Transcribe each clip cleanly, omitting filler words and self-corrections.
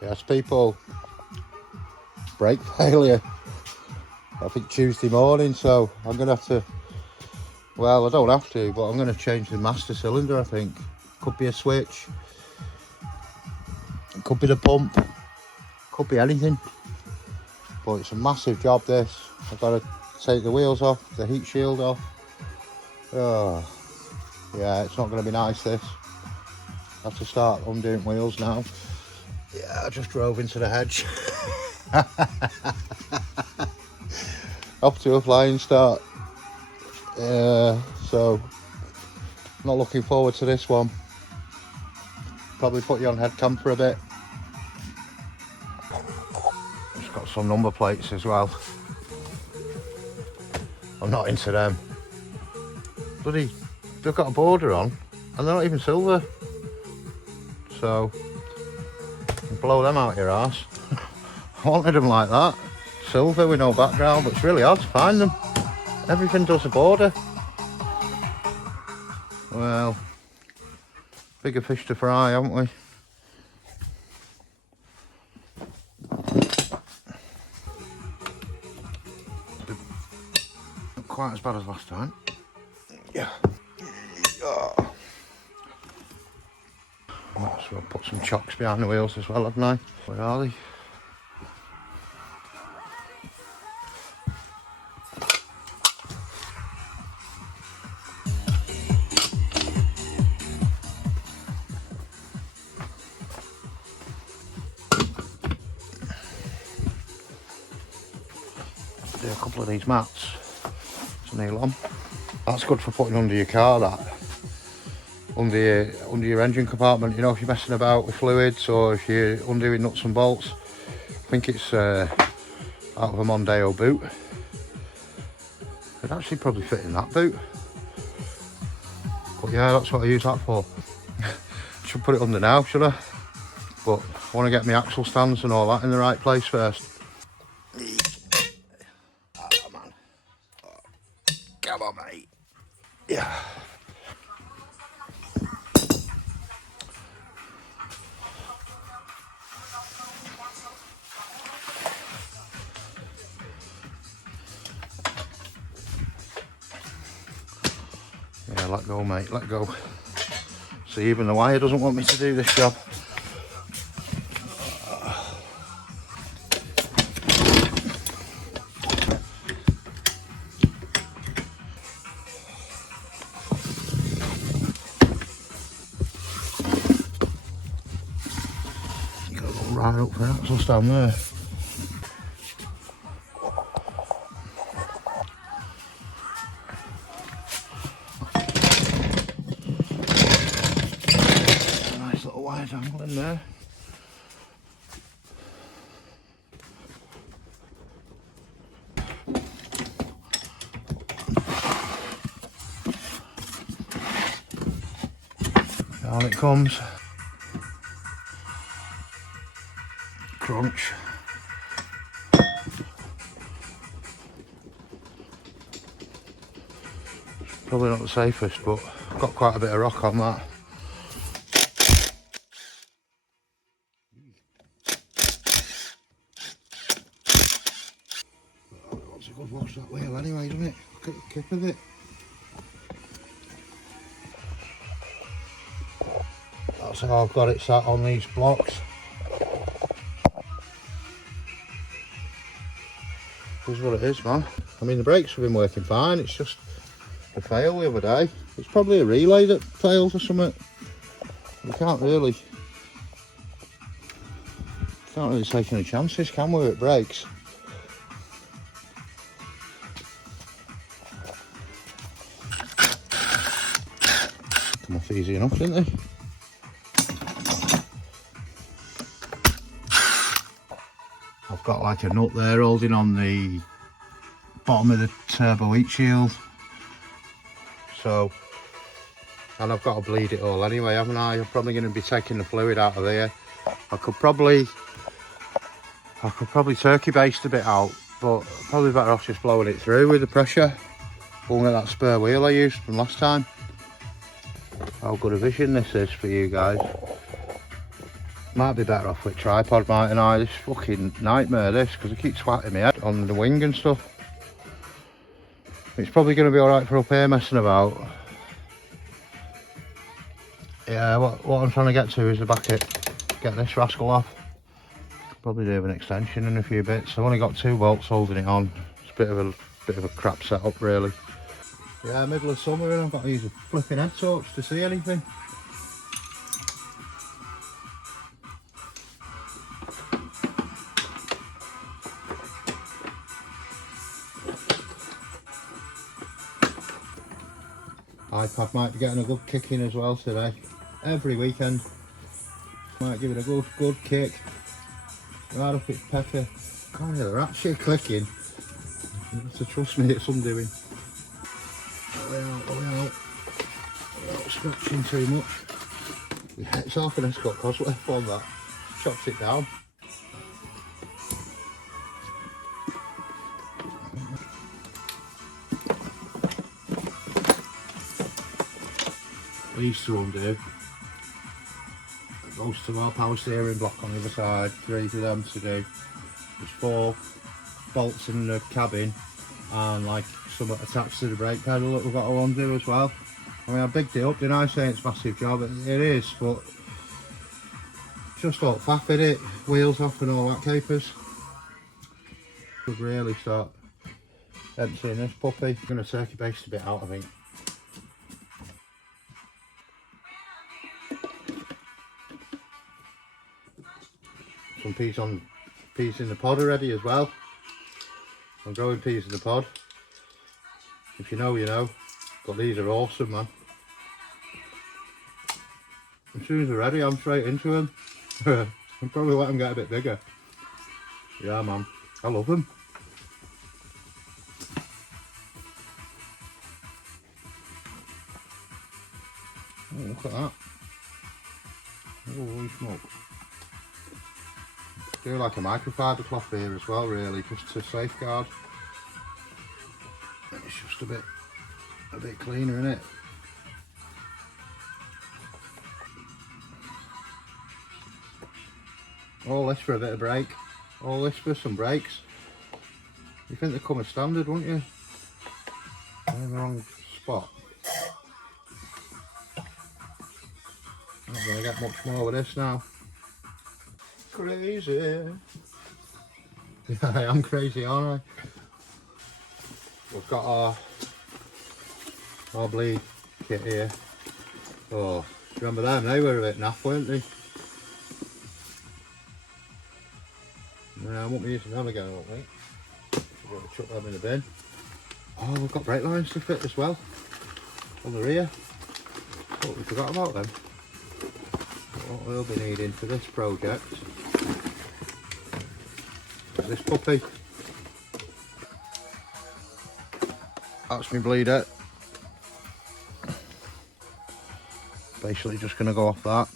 Yes, people. Brake failure. I think Tuesday morning, so I'm going to have to, well, I don't have to, but I'm going to change the master cylinder, I think. Could be a switch. It could be the pump. Could be anything. But it's a massive job, this. I've got to take the wheels off, the heat shield off. Oh, yeah, it's not going to be nice, this. I have to start undoing wheels now. Yeah, I just drove into the hedge. Off to a flying start. So not looking forward to this one. Probably put you on head cam for a bit. It's got some number plates as well. I'm not into them. Bloody, they've got a border on and they're not even silver. So blow them out your arse. I wanted them like that. Silver with no background, but it's really hard to find them. Everything does a border. Well, bigger fish to fry, haven't we? Not quite as bad as last time. Yeah. Might as well put some chocks behind the wheels as well, hadn't I? Where are they? Do a couple of these mats to nail on. That's good for putting under your car, that. Under your engine compartment, you know, if you're messing about with fluids or if you're undoing nuts and bolts. I think it's out of a Mondeo boot. It'd actually probably fit in that boot. But yeah, that's what I use that for. Should put it under now, should I? But I want to get my axle stands and all that in the right place first. Oh, man. Oh, come on, mate. Yeah. Yeah, let go, mate, let go. See, even the wire doesn't want me to do this job. Got a little right up for an axle stand there. Nice little wire dangling there. Down it comes. Crunch. Probably not the safest, but I've got quite a bit of rock on that. That's a good wash that wheel anyway, doesn't it? Look at the kip of it. That's how I've got it sat on these blocks. This is what it is, man. I mean, the brakes have been working fine, it's just the fail the other day. It's probably a relay that failed or something. We can't really take any chances, can we, with brakes? Come off easy enough, didn't they? I've got like a nut there holding on the bottom of the turbo heat shield. So, and I've got to bleed it all anyway, haven't I? I'm probably going to be taking the fluid out of there. I could probably turkey baste a bit out, but probably better off just blowing it through with the pressure. Pulling at that spare wheel I used from last time. How good a vision this is for you guys. Might be better off with tripod, mightn't I? This fucking nightmare, this, because I keep swatting my head on the wing and stuff. It's probably going to be alright for up here messing about. Yeah, what I'm trying to get to is the bucket. Get this rascal off. Probably do an extension and a few bits. I've only got 2 bolts holding it on. It's a bit of a crap setup, really. Yeah, middle of summer and I've got to use a flipping head torch to see anything. iPad might be getting a good kick in as well today. Every weekend might give it a good kick. Right up its pecker. Can't hear the rat shit clicking. You have to trust me, it's undoing. Without scratching too much. Yeah, it's half an Escort Cosworth on that. Chops it down. These two undo. Those two are power steering block on the other side. 3 for them to do. There's 4 bolts in the cabin and like some attached to the brake pedal that we've got to undo as well. I mean, I bigged it up, didn't I, say it's a massive job? It is, but just all faff in it. Wheels off and all that capers. Could really start emptying this puppy. I'm going to circuit base a bit out, I think. Some peas in the pod already as well. I'm growing peas in the pod. If you know, you know. But these are awesome, man. As soon as they're ready, I'm straight into them. I'll probably let them get a bit bigger. Yeah, man. I love them. Oh, look at that. Holy smoke. Do like a microfiber cloth here as well, really, just to safeguard. It's just a bit cleaner, isn't it? All this for a bit of brake. All this for some brakes. You think they come as standard, wouldn't you? I'm in the wrong spot. I'm not going to get much more with this now. Crazy. Yeah, I am crazy, aren't I? We've got our bleed kit here. Oh, remember them? They were a bit naff, weren't they? No, I won't be using them again, I don't think. We're going to chuck them in the bin. Oh, we've got brake lines to fit as well. On the rear. Oh, we forgot about them. What we'll be needing for this project is this puppy. That's my bleeder. Basically just going to go off that.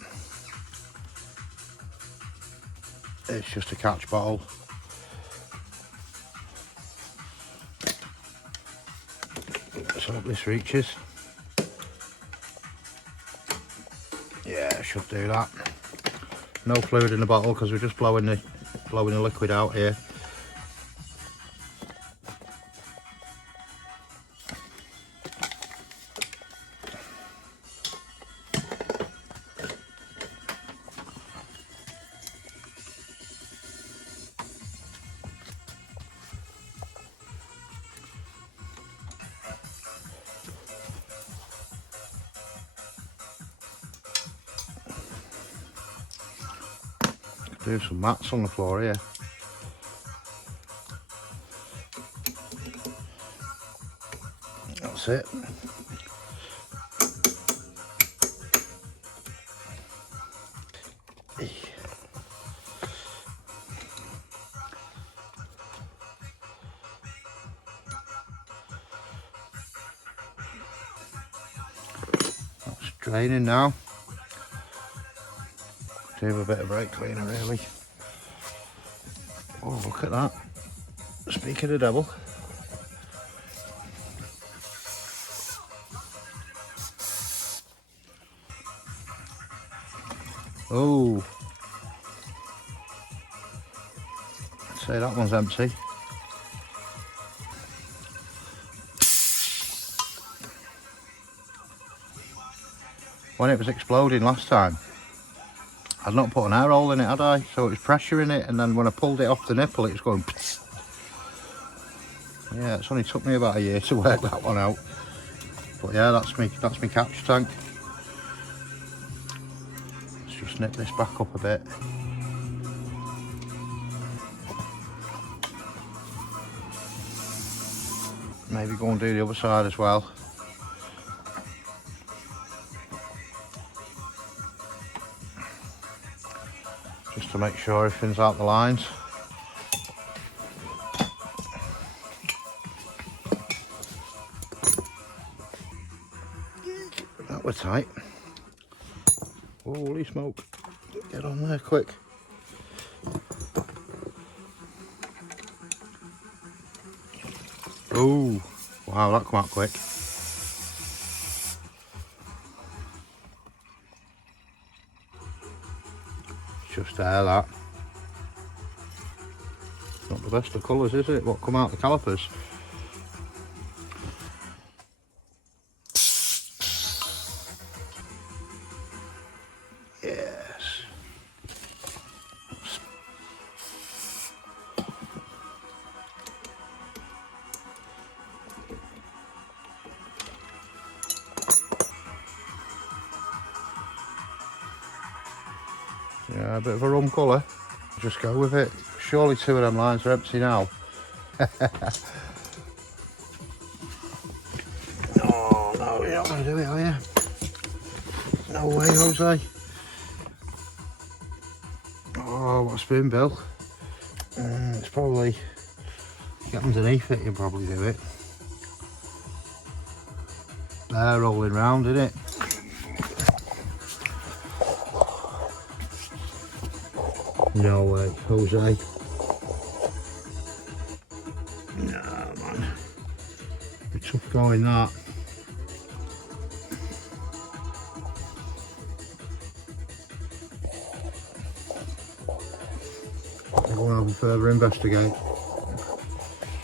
It's just a catch bottle. So hope this reaches. Yeah, it should do that. No fluid in the bottle because we're just blowing the liquid out here. Do some mats on the floor here. That's it. That's draining now. Save a bit of brake cleaner, really. Oh, look at that. Speak of the devil. Oh, Say that one's empty. When it was exploding last time, I'd not put an air hole in it, had I? So it was pressure in it, and then when I pulled it off the nipple, it was going psst. Yeah, it's only took me about a year to work that one out. But yeah, that's me capture tank. Let's just nip this back up a bit. Maybe go and do the other side as well. Just to make sure everything's out the lines. That was tight. Holy smoke. Get on there quick. Oh, wow, that come out quick. Just there, that. Not the best of colours, is it? What come out the calipers? Yes. Yeah, a bit of a rum colour. Just go with it. Surely two of them lines are empty now. Oh no, you're not going to do it, are you? No way, Jose. Oh, what a spoon bill. It's probably, get underneath it, you'll probably do it. They're rolling round, isn't it? No way, Jose. Nah, man. It's tough going, that. I'm going to have a further investigate.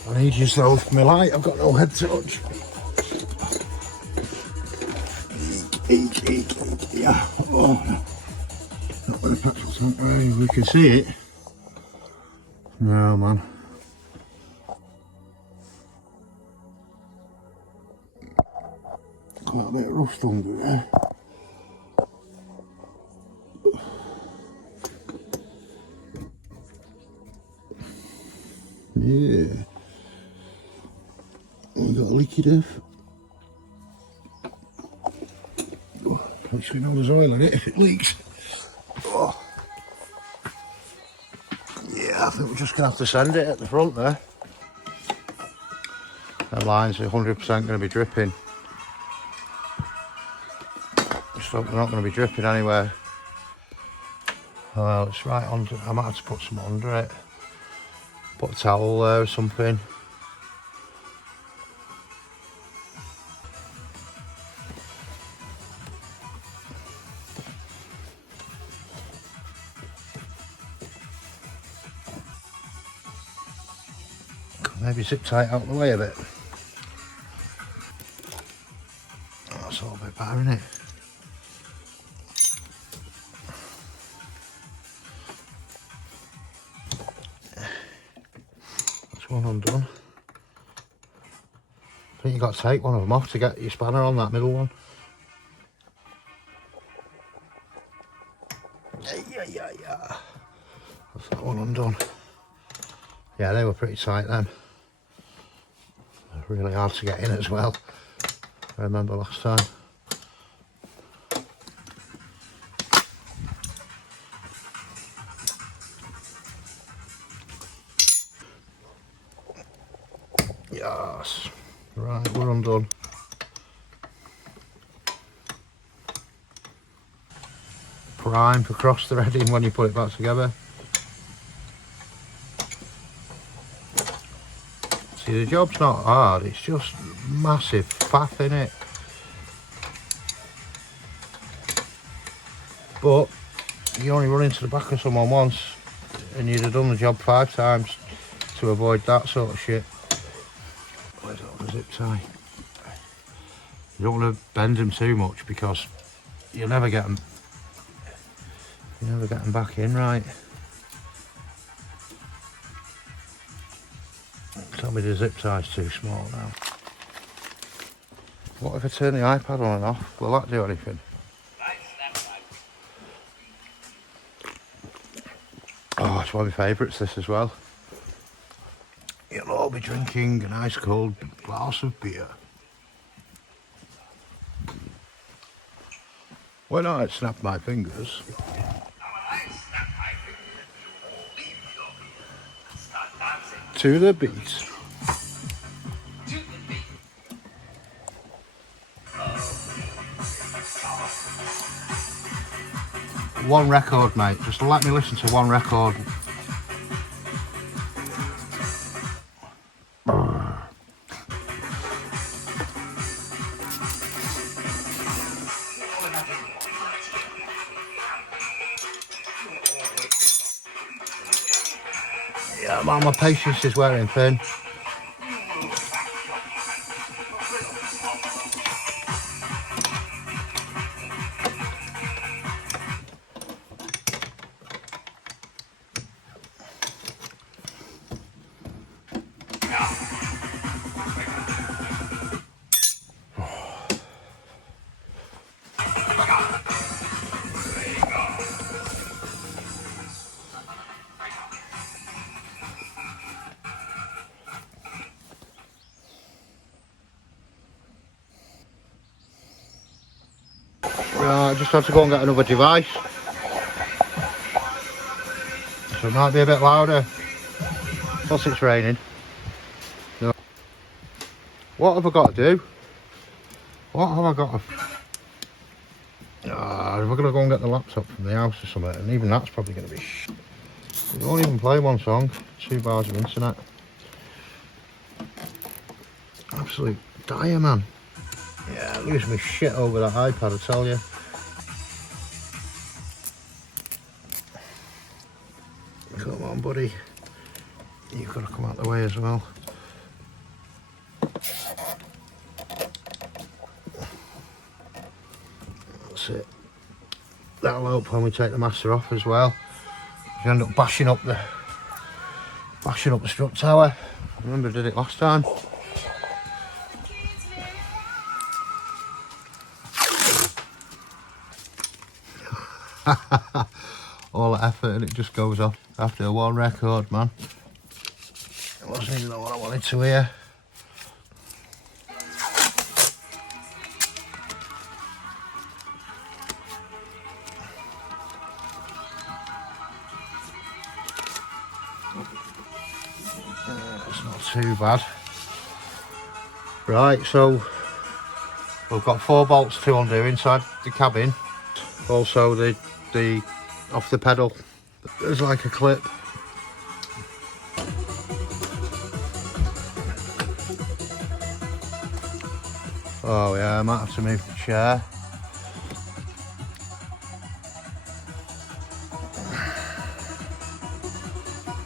I need you though for my light, I've got no head touch. Eek. Yeah. Oh. Not with the petrol tank, right? We can see it. No, man. Quite a bit of rust under there. Yeah. We've got a leaky diff. Actually, know there's oil in it if it leaks. Oh. Yeah, I think we're just going to have to send it at the front there. Them lines are 100% going to be dripping. Just hope they're not going to be dripping anywhere. Well, it's right under. I might have to put some under it. Put a towel there or something. Maybe zip tight out the way a bit. That's all a bit better, isn't it? That's one undone. I think you've got to take one of them off to get your spanner on that middle one. Yeah. That's that one undone. Yeah, they were pretty tight then. Really hard to get in as well. I remember last time. Yes. Right, we're undone. Prime for cross threading when you put it back together. See, the job's not hard, it's just massive faff in it. But you only run into the back of someone once and you'd have done the job 5 times. to avoid that sort of shit. Where's that other zip tie? You don't want to bend them too much because you'll never get them. You never get them back in right. Tell me the zip tie's too small now. What if I turn the iPad on and off? Will that do anything? Oh, it's one of my favourites, this as well. You'll all be drinking an ice cold glass of beer. When I snap my fingers. To the beat. One record, mate. Just let me listen to one record. Yeah, man, my patience is wearing thin. Right, I just had to go and get another device. So it might be a bit louder. Plus it's raining. No. What have I got to do? What have I got to... we're going to go and get the laptop from the house or something, and even that's probably going to be shit. We won't even play one song. 2 bars of internet. Absolute dire, man. Yeah, lose me shit over that iPad, I tell you. Come on, buddy. You've got to come out the way as well. That's it. That'll help when we take the master off as well. If you end up bashing up the strut tower. I remember I did it last time. All the effort and it just goes off after one record, man. It wasn't even the one I wanted to hear. It's not too bad. Right, so we've got 4 bolts to undo inside the cabin. Also the off the pedal, there's like a clip. Oh yeah, I might have to move the chair.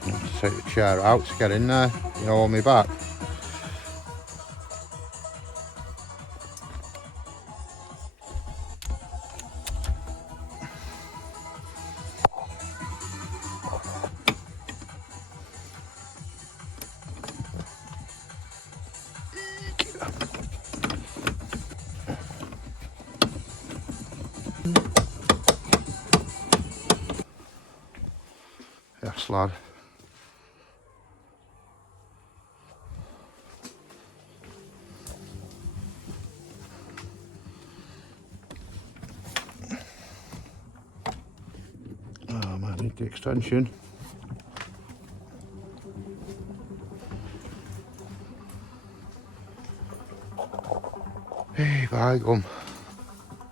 I have to take the chair out to get in there, you know, on my back. Yes, lad. Oh, I might need the extension. Hey, by gum.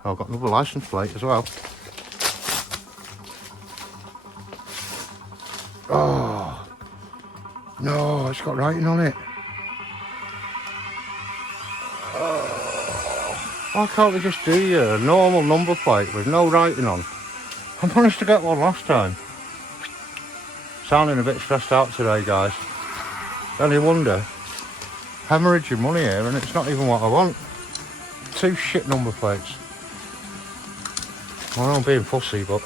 Oh, I've got another license plate as well. Oh, no, it's got writing on it. Oh, why can't we just do your normal number plate with no writing on? I managed to get one last time. Sounding a bit stressed out today, guys. Only wonder, hemorrhaging money here, and it's not even what I want. 2 shit number plates. I know I'm being fussy, but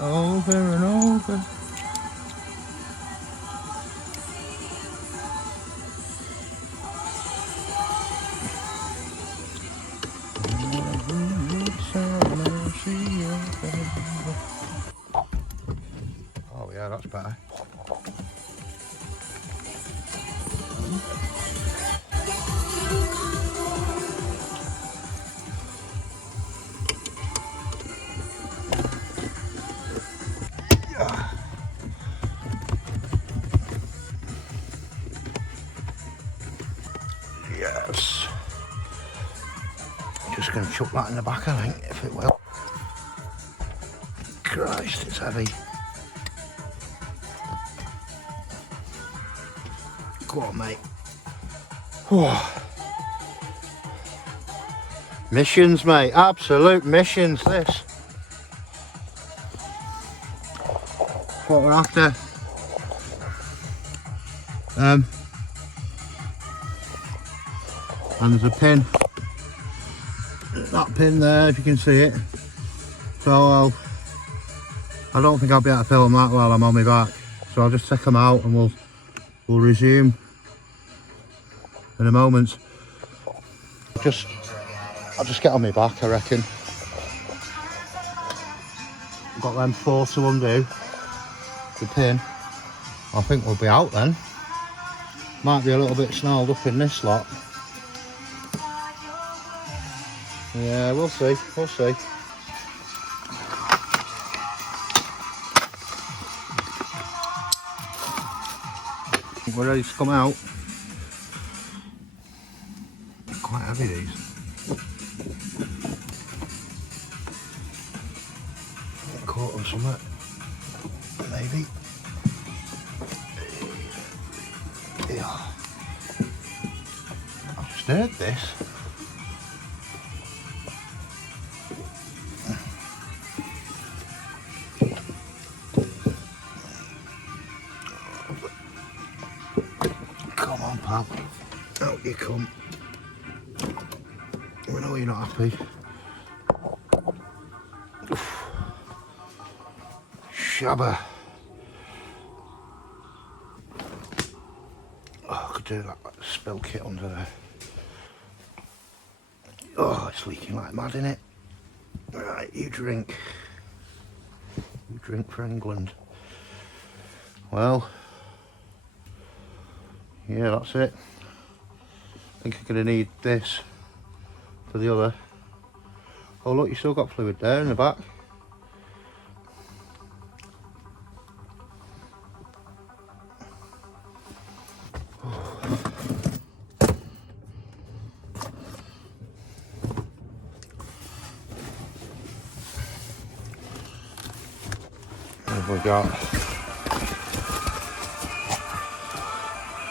over and over. Oh yeah, that's better. Yes. Just going to chuck that in the back, I think, if it will. Christ, it's heavy. Go on, mate. Whoa. Missions, mate. Absolute missions, this. What we're after. And there's a pin. That pin there, if you can see it. So I don't think I'll be able to film that while I'm on my back. So I'll just take them out and we'll resume in a moment. I'll just get on my back, I reckon. Got them 4 to undo. The pin. I think we'll be out then. Might be a little bit snarled up in this lot. Yeah, we'll see, we'll see. We're ready to come out. Quite heavy these. Caught on something, maybe. Yeah. I've just heard this. Come on, pal. Out you come. We know you're not happy. Shabba. Oh, I could do that spill kit under there. Oh, it's leaking like mad, innit? Right, you drink. You drink for England. Well, yeah, that's it. I think I'm going to need this for the other. Oh look, you still got fluid there in the back. What have we got?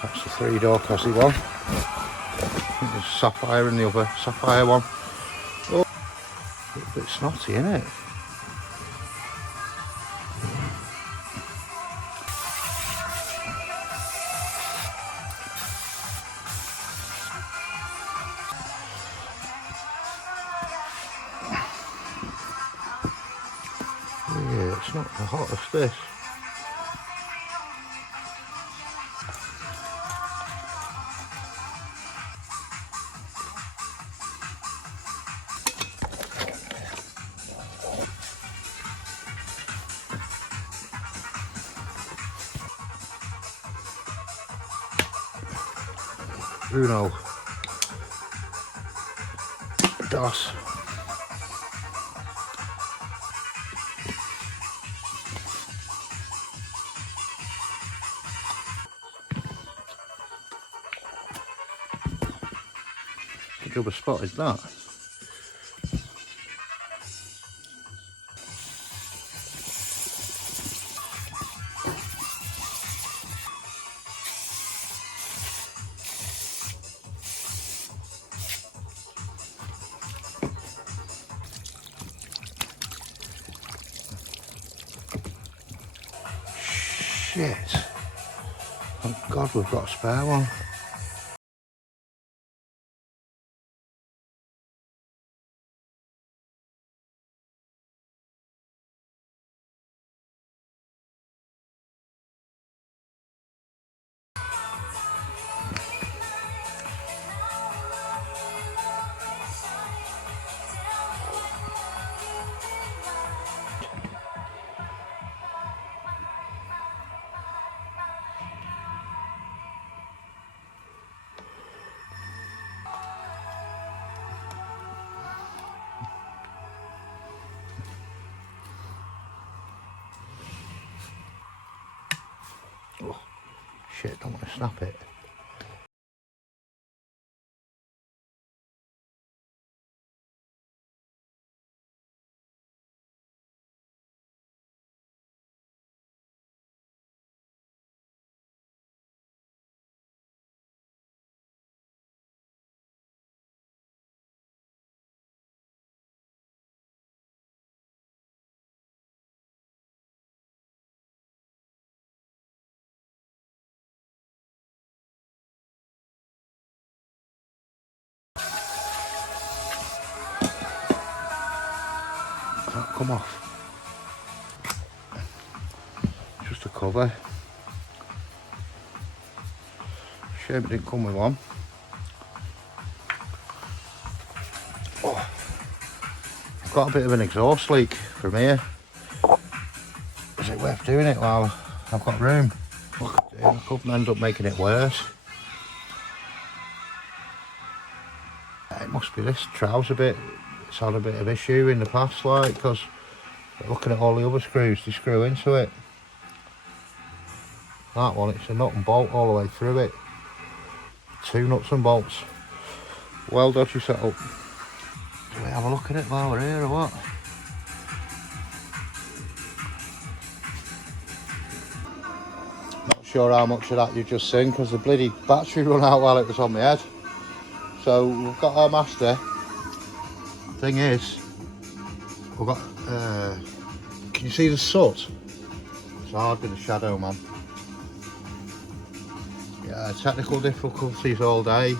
That's the 3-door Cosy one. I think there's sapphire in the other sapphire one. Oh, a little bit snotty, isn't it? Yeah, it's not the hottest, this. Bruno. Das. What job of spot is that? shit. Thank God we've got a spare one. Oh, shit, don't want to snap it. Can't come off. Just a cover. Shame it didn't come with one. Oh, I've got a bit of an exhaust leak from here. Is it worth doing it while I've got room? I could end up making it worse. It must be this trouser bit. It's had a bit of issue in the past, like, because looking at all the other screws, they screw into it. That one, it's a nut and bolt all the way through it. 2 nuts and bolts. Well dodgy setup. Do we have a look at it while we're here or what? Not sure how much of that you've just seen because the bloody battery run out while it was on my head. So we've got our master. Thing is, we've got, can you see the soot? It's hard with the shadow, man. Yeah, technical difficulties all day.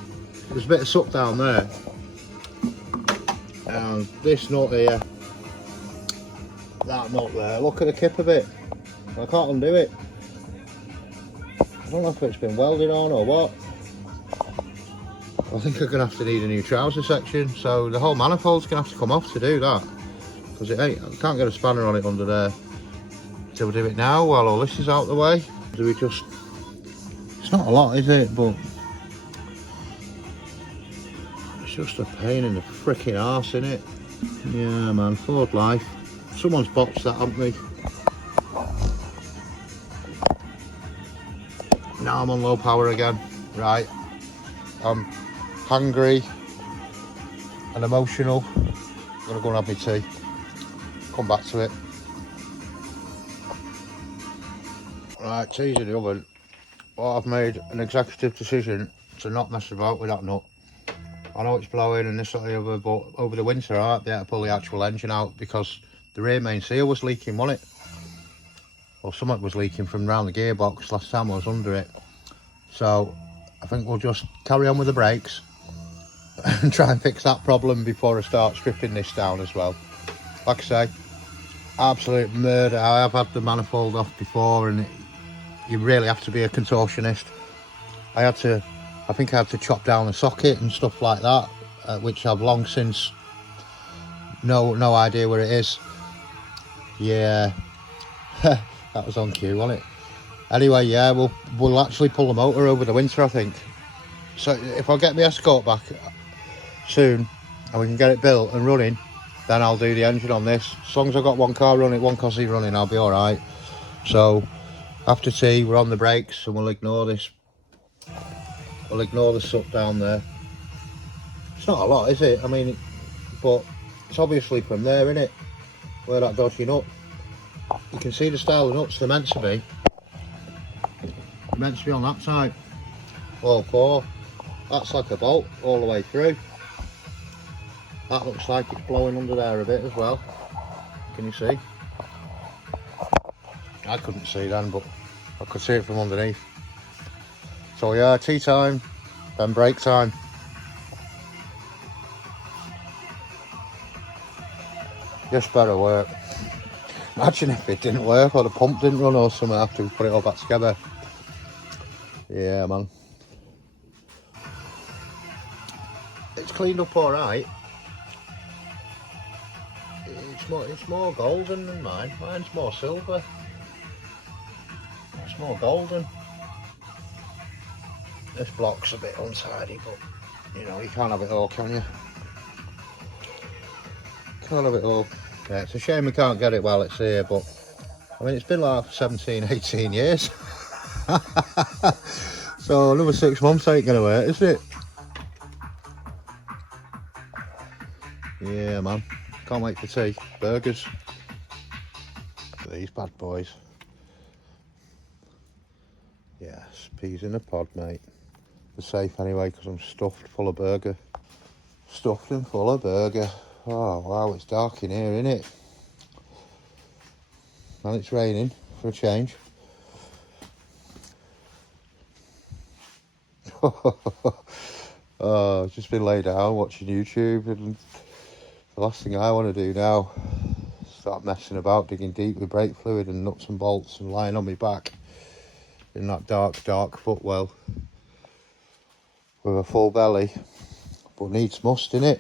There's a bit of soot down there. And this nut here, that nut there, look at the kip of it. I can't undo it. I don't know if it's been welded on or what. I think I'm going to have to need a new trouser section, so the whole manifold's going to have to come off to do that. Because it ain't, I can't get a spanner on it under there. Do we do it now while all this is out the way? Do we just... It's not a lot, is it? But... It's just a pain in the freaking arse, innit? Yeah, man, Ford life. Someone's botched that, haven't they? Now I'm on low power again. Right. I'm hungry and emotional. I'm gonna go and have my tea. Come back to it. Right, tea's in the oven. Well, I've made an executive decision to not mess about with that nut. I know it's blowing and this or the other, but over the winter I might be able to pull the actual engine out because the rear main seal was leaking, wasn't it? Well, something was leaking from round the gearbox last time I was under it. So I think we'll just carry on with the brakes and try and fix that problem before I start stripping this down as well. Like I say, absolute murder. I have had the manifold off before and you really have to be a contortionist. I think I had to chop down the socket and stuff like that, which I've long since no idea where it is. Yeah, that was on cue, wasn't it? Anyway, yeah, we'll actually pull the motor over the winter, I think. So if I get my Escort back soon and we can get it built and running, then I'll do the engine on this. As long as I've got one car running, one Cossie running, I'll be all right. So after tea, we're on the brakes and we'll ignore this. We'll ignore the soot down there. It's not a lot, is it? I mean, but it's obviously from there, isn't it? Where that dodgy nut. You can see the style of nuts they're meant to be. They're meant to be on that side. All 4. That's like a bolt all the way through. That looks like it's blowing under there a bit as well. Can you see? I couldn't see then, but I could see it from underneath. So yeah, tea time, then break time. Just better work. Imagine if it didn't work or the pump didn't run or something after we put it all back together. Yeah, man. It's cleaned up all right. It's more golden than mine. Mine's more silver. It's more golden. This block's a bit untidy, but you know, you can't have it all, can you? Can't have it all. Yeah, it's a shame we can't get it while it's here, but I mean, it's been like 17, 18 years. So another 6 months ain't gonna wait, is it? Yeah, man. Can't wait for tea. Burgers. These bad boys. Yes, peas in a pod, mate. They're safe anyway, because I'm stuffed full of burger. Stuffed and full of burger. Oh, wow, it's dark in here, isn't it? And it's raining, for a change. Oh, I've just been laid down watching YouTube, and the last thing I want to do now is start messing about, digging deep with brake fluid and nuts and bolts and lying on my back in that dark footwell with a full belly. But needs must, innit?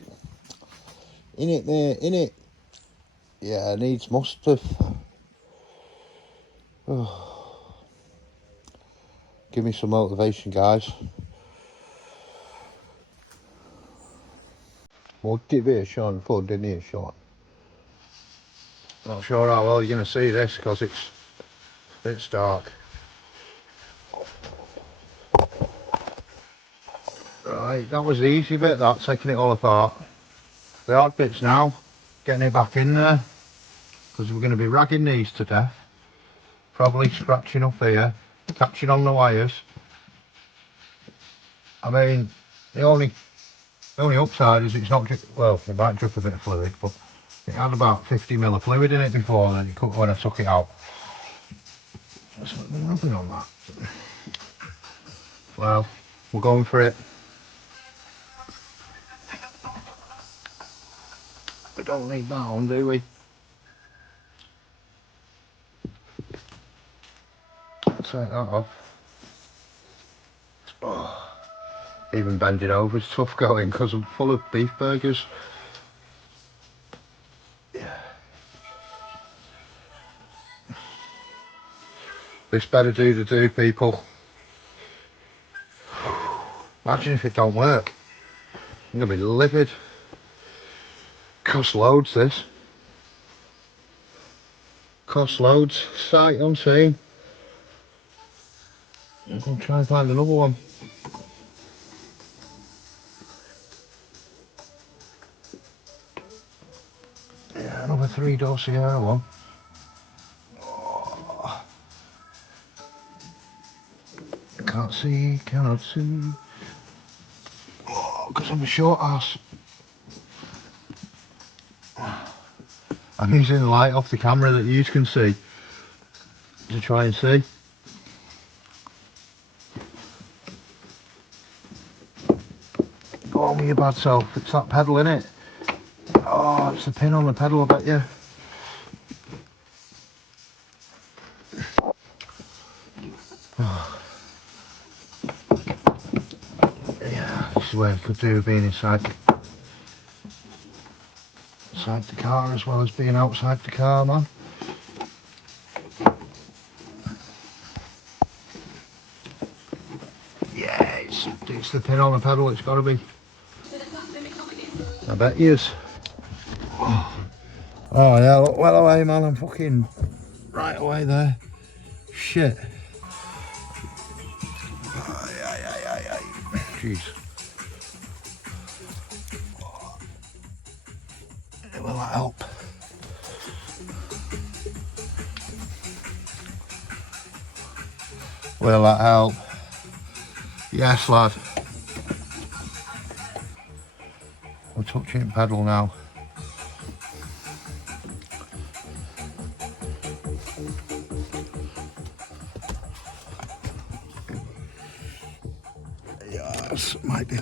Innit, mate, innit? Yeah, needs must have. Oh. Give me some motivation, guys. Well, give it a shot fun, didn't you, Sean? Not sure how well you're going to see this because it's dark. Right, that was the easy bit, that, taking it all apart. The hard bit's now getting it back in there, because we're going to be ragging these to death. Probably scratching up here, catching on the wires. I mean, the only upside is it's not just, well, it might drip a bit of fluid, but it had about 50 ml of fluid in it before, and then it cut when I took it out. That's nothing on that. Well, we're going for it. We don't need that on, do we? Take that off. Oh, even bending over is tough going because I'm full of beef burgers. Yeah. This better do the do, people. Imagine if it don't work. I'm gonna be livid. Cost loads, this. Cost loads. Sight unseen. I'm gonna try and find another one. Yeah, another 3-door Sierra one. Oh, can't see, cannot see. Oh, because I'm a short ass. I'm using the light off the camera that you can see to try and see. Go on with your bad self. It's that pedal, innit? Oh, it's the pin on the pedal, I bet you. Yeah, this is where it could do being inside the car as well as being outside the car, man. Yeah, it's the pin on the pedal, it's got to be. I bet you is. Oh yeah, look well away, man. I'm fucking right away there. Shit. Jeez. Will that help? Will that help? Yes, lad. We're touching pedal now. That might be.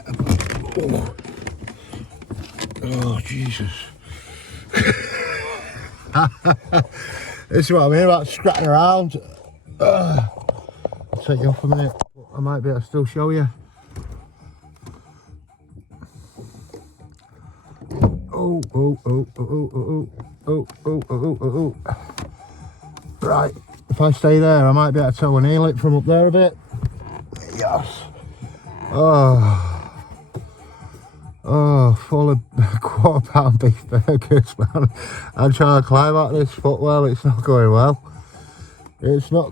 Oh Jesus. This is what I mean about scratching around. I'll take you off a minute. I might be able to still show you. Oh. Right, if I stay there, I might be able to toe and heel it from up there a bit. Yes. Oh, full of £1/4 beef burgers, man. I'm trying to climb out this footwell, it's not going well. It's not.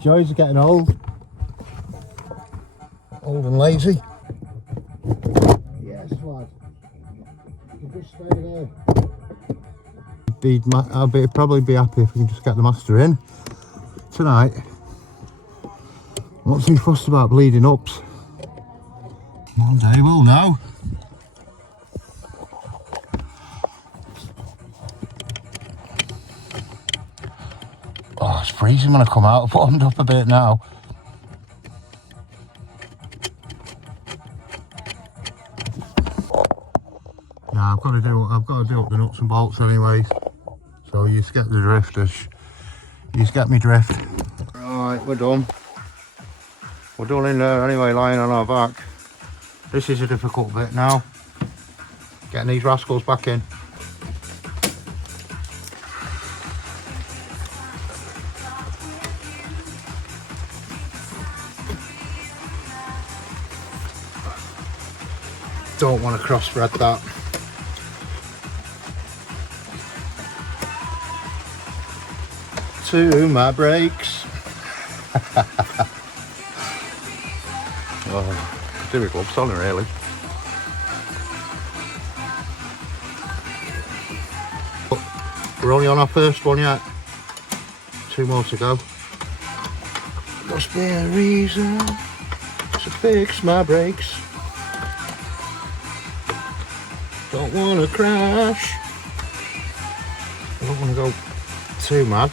Joys are getting old. Old and lazy. Yes, lad. You just stay there. I'd probably be happy if we can just get the master in tonight. Not too fussed about bleeding ups. One day we'll know. Oh, it's freezing when I come out. I've warmed up a bit now. Yeah, I've got to do up the nuts and bolts anyways. So you just get the drift. You just get me drift. Right, we're done. We're done in there anyway, lying on our back. This is a difficult bit now. Getting these rascals back in. Don't want to cross-thread that. To my brakes. Oh, do it gloves on really. But we're only on our first one yet. 2 more to go. Must be a reason to fix my brakes. Don't want to crash. I don't want to go too mad.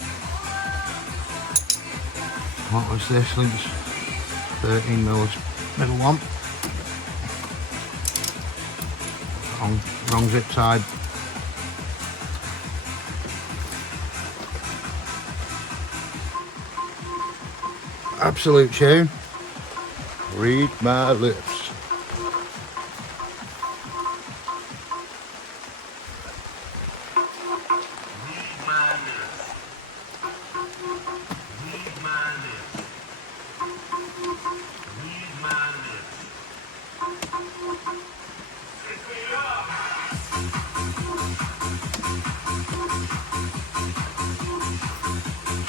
What was this? I think it's 13 mils middle one. Wrong zip side. Absolute tune. Read my lips.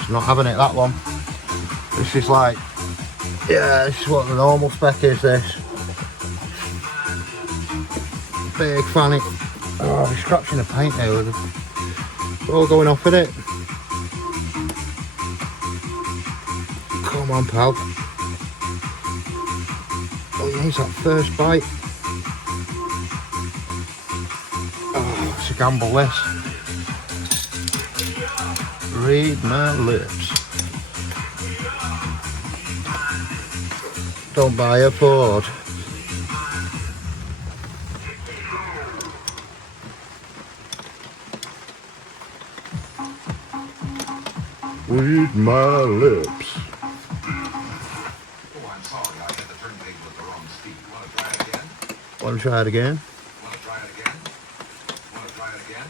Not having it, that one. This is like, yeah, this is what the normal spec is, this. Big fanny. Oh, he's scratching the paint here with it. It's all going off with it. Come on, pal. Oh, he needs that first bite. Oh, it's a gamble, this. Read my lips. Don't buy a Ford. Read my lips. Oh, I'm sorry, I had the turntable at the wrong speed. Want to try it again? Want to try it again? Want to try it again?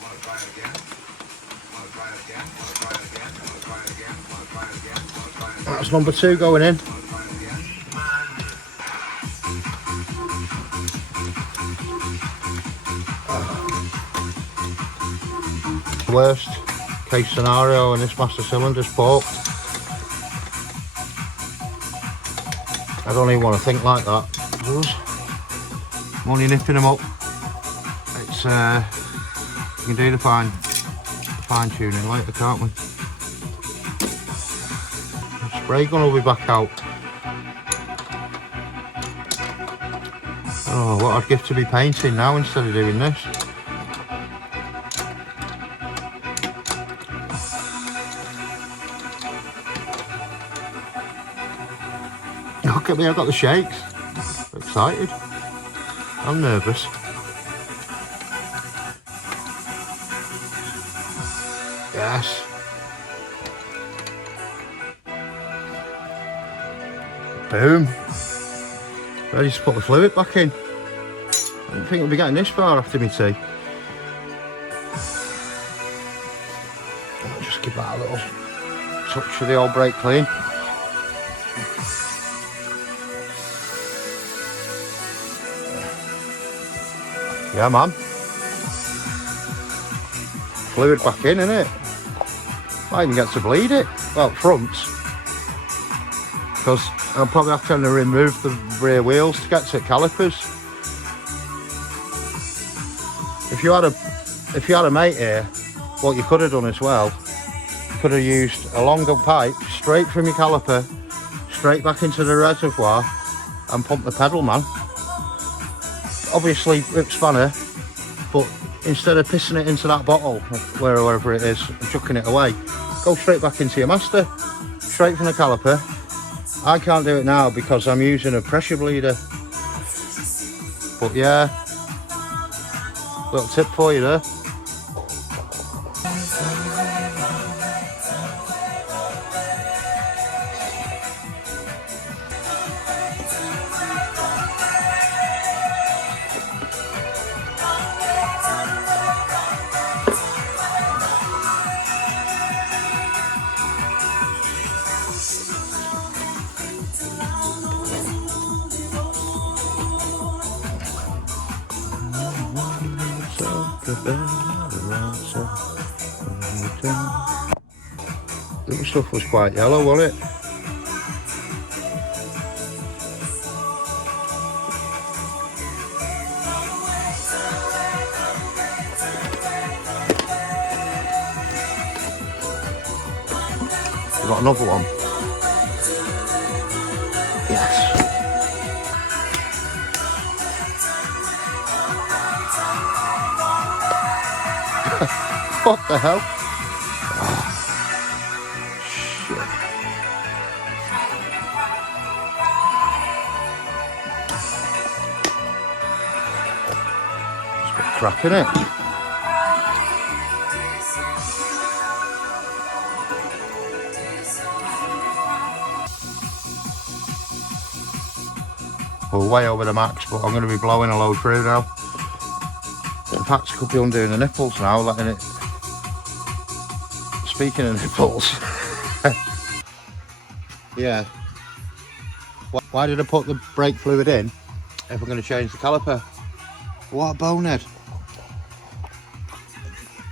Want to try it again? Want to try it again? Want to try it again? Want to try it again? Want to try it again? Want to try it again? Want to try it again? That's number 2 going in. Want to try it again? Worst case scenario, and this master cylinder's porked. I don't even want to think like that. I'm only nipping them up. It's we can do the fine tuning later, can't we? The spray gun will be back out. Oh, what I'd give to be painting now instead of doing this. at me, I've got the shakes. I'm excited. I'm nervous. Yes. Boom. Ready to put the fluid back in. I didn't think we'd be getting this far after me tea. I'll just give that a little touch of the old brake clean. Yeah, man. Fluid back in, innit? Might even get to bleed it. Well, fronts. Because I'll probably have to remove the rear wheels to get to calipers. If you had a mate here, what you could have done as well, you could have used a longer pipe straight from your caliper, straight back into the reservoir, and pump the pedal, man. Obviously whip spanner, but instead of pissing it into that bottle, wherever it is, and chucking it away, go straight back into your master, straight from the caliper. I can't do it now because I'm using a pressure bleeder. But yeah, little tip for you there. The stuff was quite yellow, wasn't it? We've got another one. Yes. What the hell? Oh, shit. It's got crap in it. We're way over the max, but I'm going to be blowing a load through now. In fact, I could be undoing the nipples now, letting it... Speaking of nipples... Yeah. Why did I put the brake fluid in if I'm going to change the caliper? What a bonehead.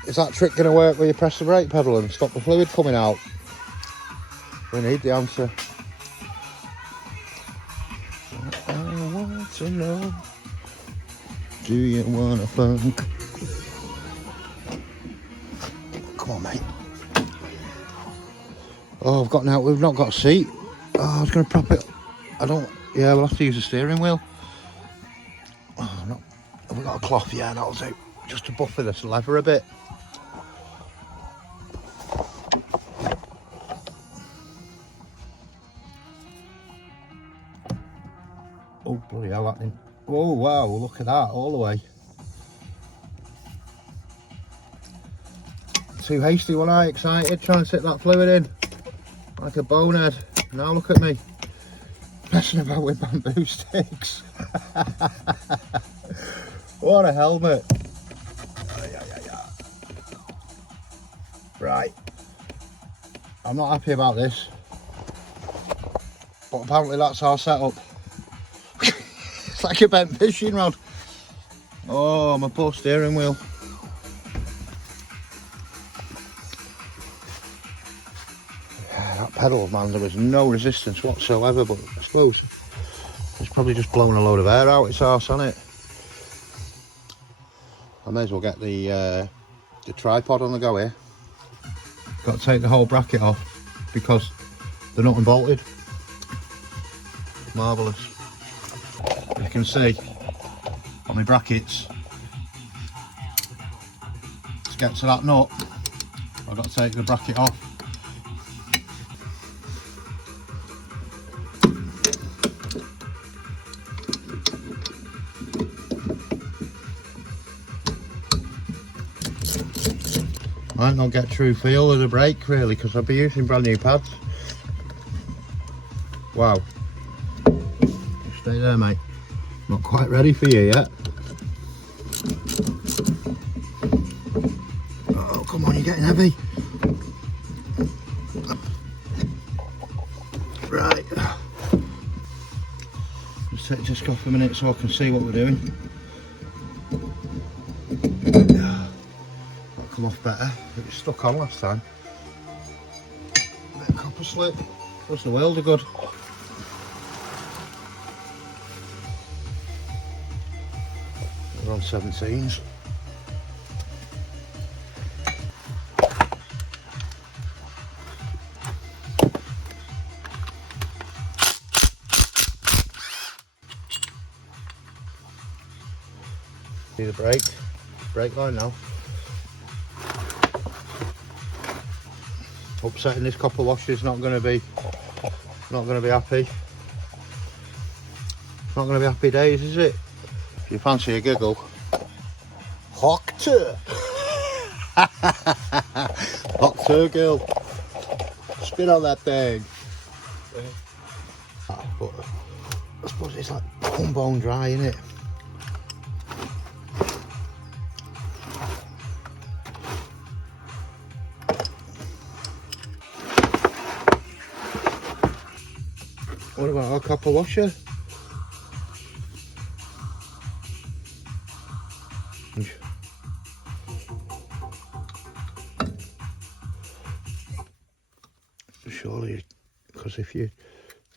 Is that trick going to work where you press the brake pedal and stop the fluid coming out? We need the answer. I want to know, do you want to funk? Come on, mate. Oh, we've not got a seat. Oh, I was going to prop it. Yeah, we'll have to use the steering wheel. Oh, no. Have we got a cloth? Yeah, that'll do. Just to buffer this leather a bit. Oh, bloody hell, that didn't... Oh, wow, look at that, all the way. Too hasty, wasn't I? Excited, trying to sit that fluid in. Like a bonehead. Now look at me. Messing about with bamboo sticks. What a helmet. Right. I'm not happy about this. But apparently that's our setup. It's like a bent fishing rod. Oh, my poor steering wheel. Yeah, that pedal, man, there was no resistance whatsoever, but I suppose it's probably just blowing a load of air out its arse, hasn't it? I may as well get the tripod on the go here. Got to take the whole bracket off because they're not unbolted. Marvellous. You can see on my brackets, to get to that nut, I've got to take the bracket off. Might not get true feel of the brake really, because I'll be using brand new pads. Wow. Stay there, mate. Not quite ready for you yet. Oh, come on, you're getting heavy. Right. Just take this off a minute so I can see what we're doing. That'll come off better. It was stuck on last time. Bit of copper slip. Plus the weld are good. We're on 17s. See the brake line now. Upsetting this copper washer is not going to be happy. Not going to be happy days, is it? If you fancy a giggle, Hoctor! Hoctor girl, spin on that thing. But I suppose it's like bone dry, isn't it? What about our copper washer? Surely, because if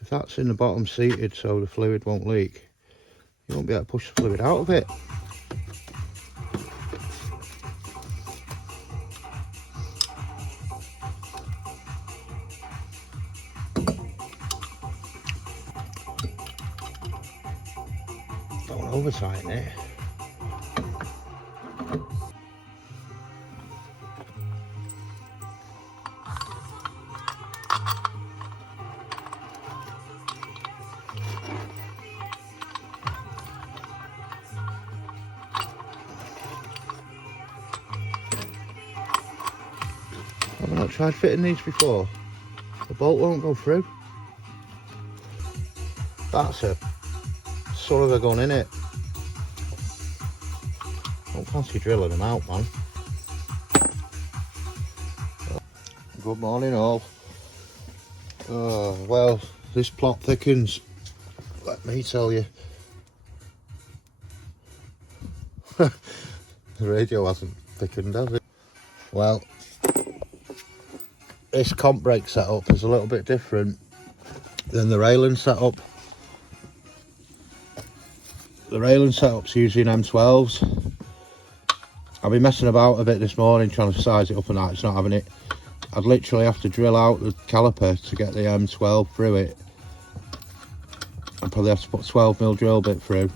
that's in the bottom seated so the fluid won't leak, you won't be able to push the fluid out of it. Don't over tighten it. I've not tried fitting these before. The bolt won't go through. That's a son of a gun, innit? Don't fancy drilling them out, man. Good morning, all. Oh, well, this plot thickens. Let me tell you. The radio hasn't thickened, has it? Well, this comp brake setup is a little bit different than the railing setup. The railing setup's using M12s. I've been messing about a bit this morning trying to size it up and that, it's not having it. I'd literally have to drill out the caliper to get the M12 through it. I'd probably have to put a 12mm drill bit through,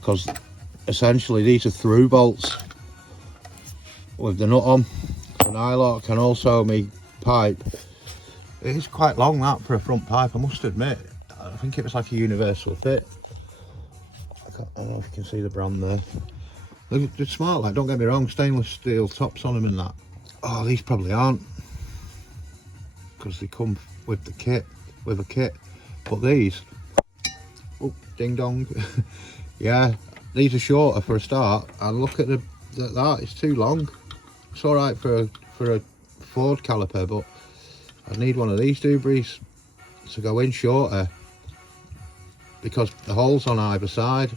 because essentially these are through bolts with the nut on, an eye lock, and also my pipe. It is quite long, that, for a front pipe, I must admit. I think it was like a universal fit. I don't know if you can see the brand there. They're smart, like, don't get me wrong, stainless steel tops on them and that. Oh, these probably aren't, because they come with the kit, with a kit. But these, oh, ding dong. Yeah, these are shorter for a start, and look at that, it's too long. It's all right for a Ford caliper, but I need one of these doobies to go in shorter, because the holes on either side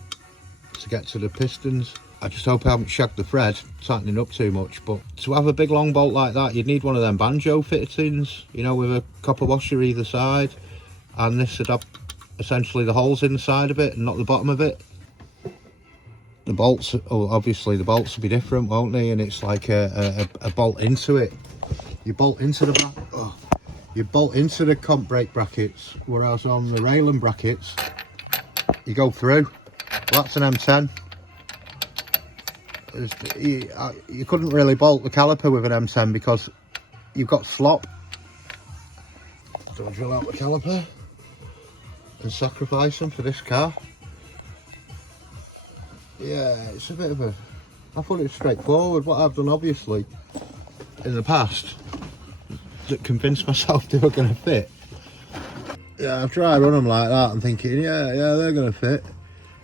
to get to the pistons. I just hope I haven't shagged the thread tightening up too much, but to have a big long bolt like that, you'd need one of them banjo fittings, you know, with a copper washer either side, and this would have essentially the holes in the side of it and not the bottom of it. The bolts, oh, obviously the bolts will be different, won't they? And it's like a bolt into it. You bolt into you bolt into the comp brake brackets, whereas on the railing brackets you go through. Well, that's an M10. You couldn't really bolt the caliper with an M10 because you've got slop. So I drill out the caliper and sacrifice them for this car. Yeah, it's a bit of a... I thought it was straightforward. What I've done, obviously, in the past that convinced myself they were going to fit. Yeah, I've tried running them like that and thinking, yeah, they're going to fit,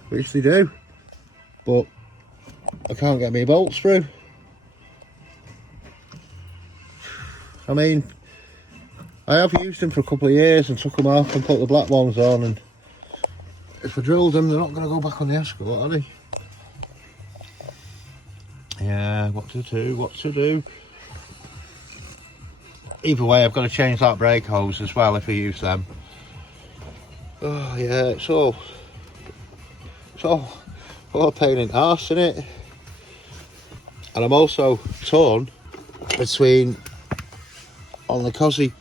which they do, but I can't get my bolts through. I mean, I have used them for a couple of years and took them off and put the black ones on, and if I drilled them, they're not going to go back on the escort, are they? Yeah, what to do? Either way, I've got to change that brake hose as well if I use them. Oh yeah, it's all a pain in the arse, isn't it? And I'm also torn between, on the Cosy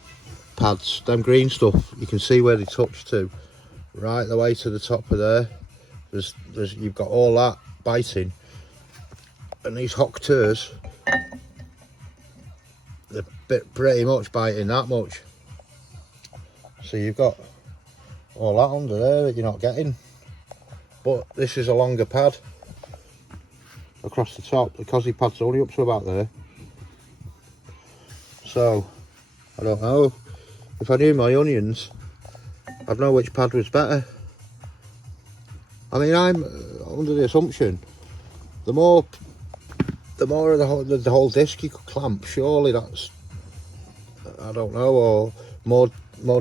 pads, them green stuff, you can see where they touch to, right the way to the top of there. There's you've got all that biting, and these Hocteurs, they're pretty much biting that much. So you've got all that under there that you're not getting. But this is a longer pad across the top. The Cosy pad's only up to about there. So I don't know. If I knew my onions, I'd know which pad was better. I mean, I'm under the assumption the more of the whole disc you could clamp, surely that's, I don't know, or more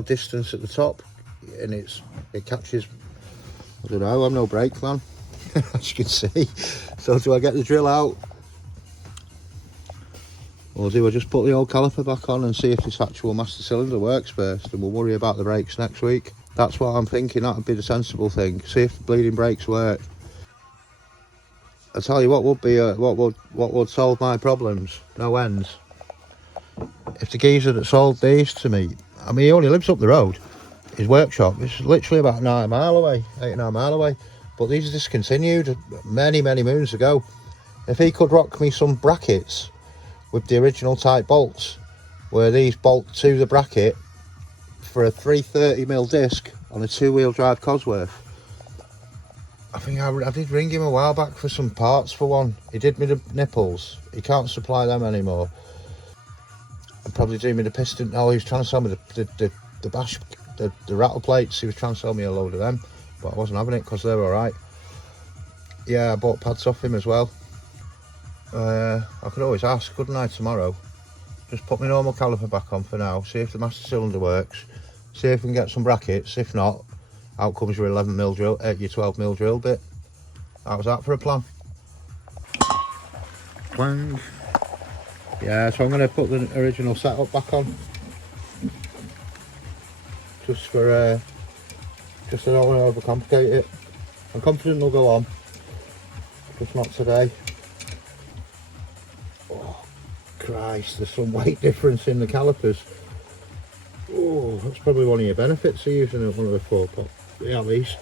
distance at the top, and it catches. I don't know. I'm no brake man, as you can see. So do I get the drill out, or do I just put the old caliper back on and see if this actual master cylinder works first, and we'll worry about the brakes next week? That's what I'm thinking. That would be the sensible thing. See if the bleeding brakes work. I tell you what would be what would solve my problems, no ends. If the geezer that sold these to me, I mean, he only lives up the road. His workshop is literally about 9 mile away, 8.5 mile away. But these are discontinued many moons ago. If he could rock me some brackets with the original type bolts, where these bolt to the bracket for a 330mm disc on a 2-wheel drive Cosworth. I think I did ring him a while back for some parts for one. He did me the nipples. He can't supply them anymore. And probably do me the piston. Oh, he was trying to sell me the bash, the rattle plates. He was trying to sell me a load of them, but I wasn't having it because they were alright. Yeah, I bought pads off him as well. I could always ask, couldn't I, tomorrow? Just put my normal caliper back on for now, see if the master cylinder works, see if we can get some brackets. If not, out comes your 11mm drill, your 12mm drill bit. How's that for a plan? Wang. Yeah, so I'm going to put the original setup back on, just for just I don't want to overcomplicate it. I'm confident they'll go on, just not today. Oh Christ, there's some weight difference in the calipers. Oh, that's probably one of your benefits of using one of the 4-pot. Yeah, these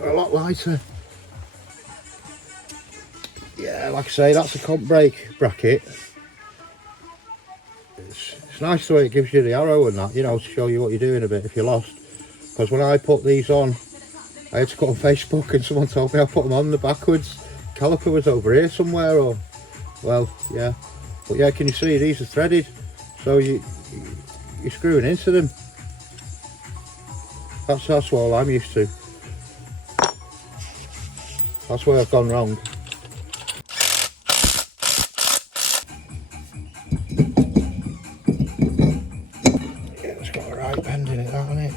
are a lot lighter. Yeah, like I say, that's a comp brake bracket. It's nice the way it gives you the arrow and that, you know, to show you what you're doing a bit if you're lost. Because when I put these on, I had to go on Facebook and someone told me I put them on the backwards. Caliper was over here somewhere, or, well, yeah. But yeah, can you see these are threaded? So you're screwing into them. That's what I'm used to. That's where I've gone wrong. Yeah, it's got a right bend in it, hasn't it?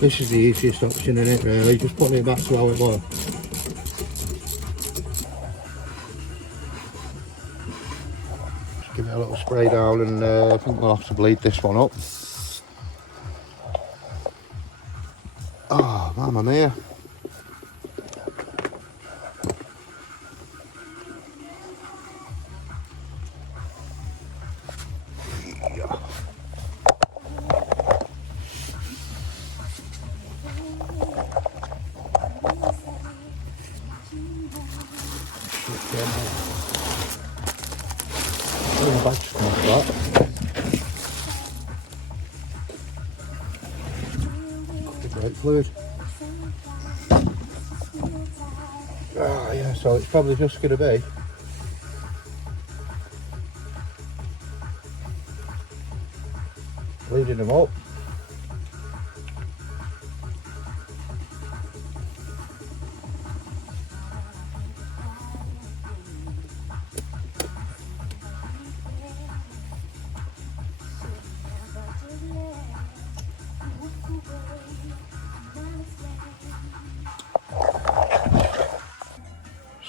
This is the easiest option in it, really, just putting it back to how it was. Just give it a little spray down, and I think we'll have to bleed this one up. Oh, mamma mia. fluid. Ah, yeah, so it's probably just going to be leading them up.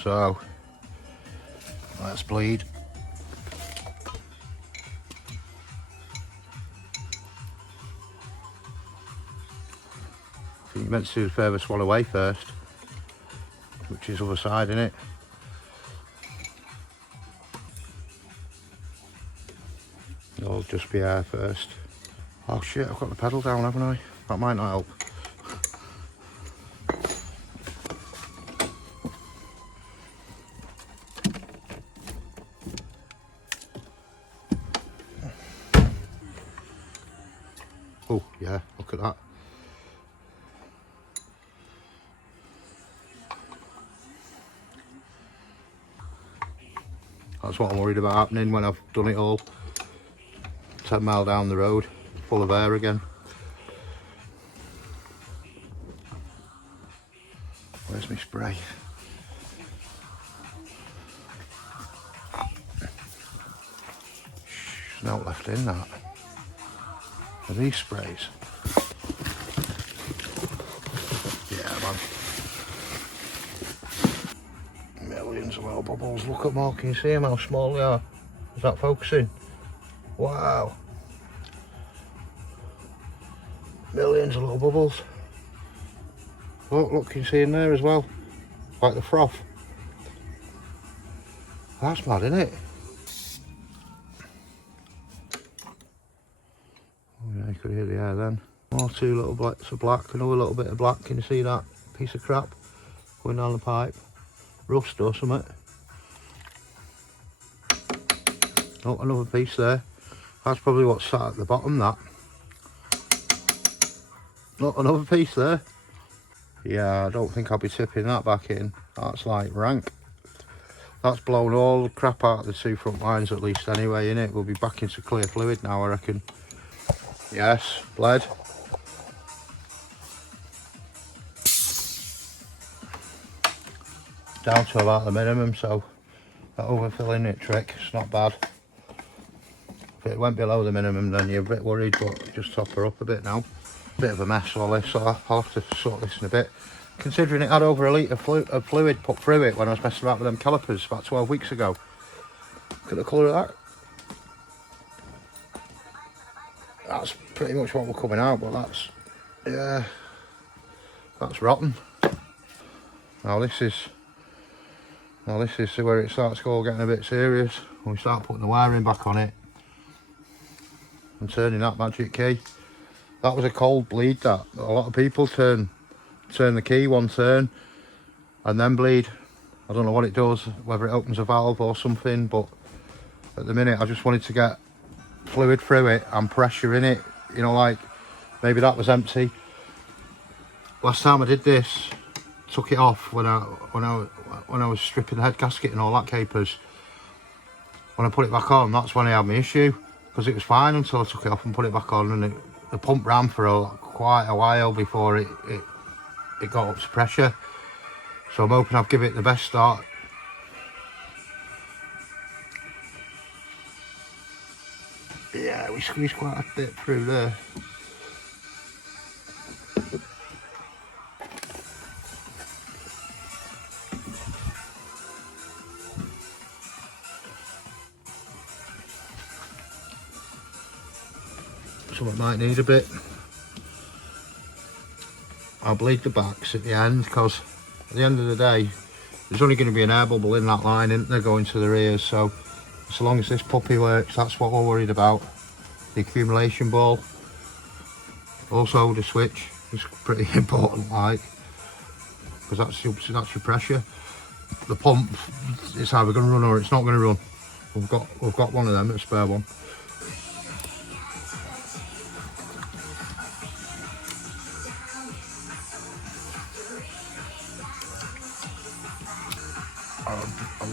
So let's bleed. I think you meant to do the furthest one away first, which is other side, innit? It'll just be air first. Oh shit, I've got the pedal down, haven't I? That might not help. Oh yeah, look at that. That's what I'm worried about happening when I've done it all. 10 mile down the road, full of air again. Where's my spray? There's no left in that. Are these sprays? Yeah, man. Millions of little bubbles. Look at more. Can you see them? How small they are? Is that focusing? Wow. Millions of little bubbles. Look, can you see in there as well? Like the froth. That's mad, isn't it? Oh yeah, you could hear the air then. More 2 little bits of black, another little bit of black. Can you see that piece of crap going down the pipe? Rust or something. Oh, another piece there. That's probably what's sat at the bottom, that. Look, another piece there. Yeah, I don't think I'll be tipping that back in. That's like rank. That's blown all the crap out of the 2 front lines at least anyway, innit? We'll be back into clear fluid now, I reckon. Yes, bled. Down to about the minimum, so that overfilling it trick, it's not bad. If it went below the minimum then you're a bit worried, but just top her up a bit now. Bit of a mess all this, so I'll have to sort this in a bit. Considering it had over a litre of fluid put through it when I was messing about with them calipers about 12 weeks ago. Look at the colour of that. That's pretty much what we're coming out, but that's, yeah, that's rotten. Now this is where it starts getting a bit serious. When we start putting the wiring back on it and turning that magic key. That was a cold bleed, that. A lot of people turn the key one turn and then bleed. I don't know what it does, whether it opens a valve or something, but at the minute I just wanted to get fluid through it and pressure in it, you know, like maybe that was empty. Last time I did this, took it off when I was stripping the head gasket and all that capers. When I put it back on, that's when I had my issue, because it was fine until I took it off and put it back on, and the pump ran for quite a while before it got up to pressure. So I'm hoping I've given it the best start. Yeah, we squeezed quite a bit through there. Something might need a bit. I'll bleed the backs at the end, because at the end of the day there's only going to be an air bubble in that line, isn't there, going to the rears. So as long as this puppy works, that's what we're worried about. The accumulation ball, also the switch is pretty important, like, because that's your pressure. The pump, it's either going to run or it's not going to run. We've got one of them, a spare one.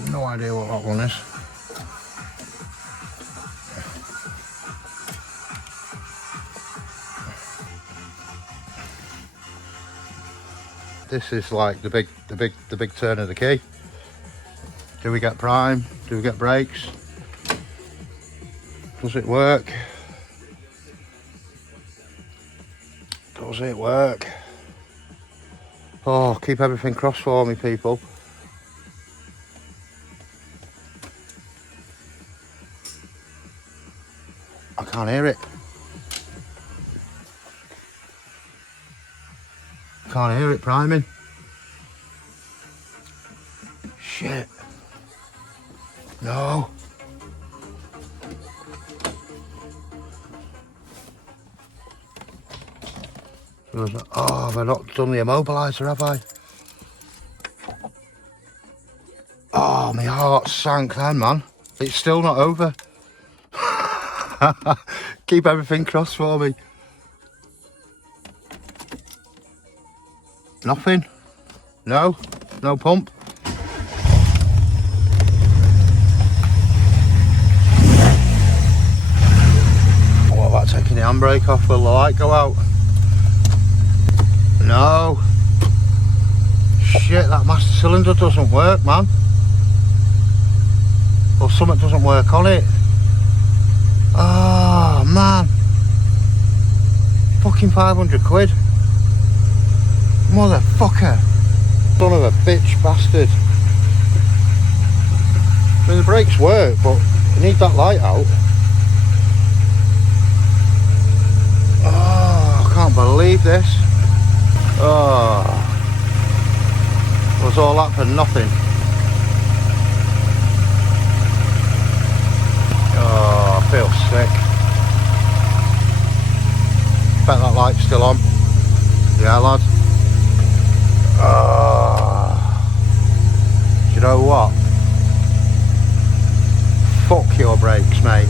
No idea what that one is. This is like the big turn of the key. Do we get prime? Do we get brakes? Does it work? Does it work? Oh, keep everything crossed for me, people. I can't hear it. Can't hear it priming. Shit. No. Oh, have I not done the immobiliser, have I? Oh, my heart sank then, man. It's still not over. Keep everything crossed for me. Nothing. No. No pump. What about taking the handbrake off? Will the light go out? No. Shit, that master cylinder doesn't work, man. Or something doesn't work on it. Oh, man. Fucking 500 quid. Motherfucker. Son of a bitch bastard. I mean, the brakes work, but I need that light out. Oh, I can't believe this. Oh. Was all that for nothing? Oh, I feel sick. Bet that light's still on. Yeah, lad. Oh. Do you know what? Fuck your brakes, mate.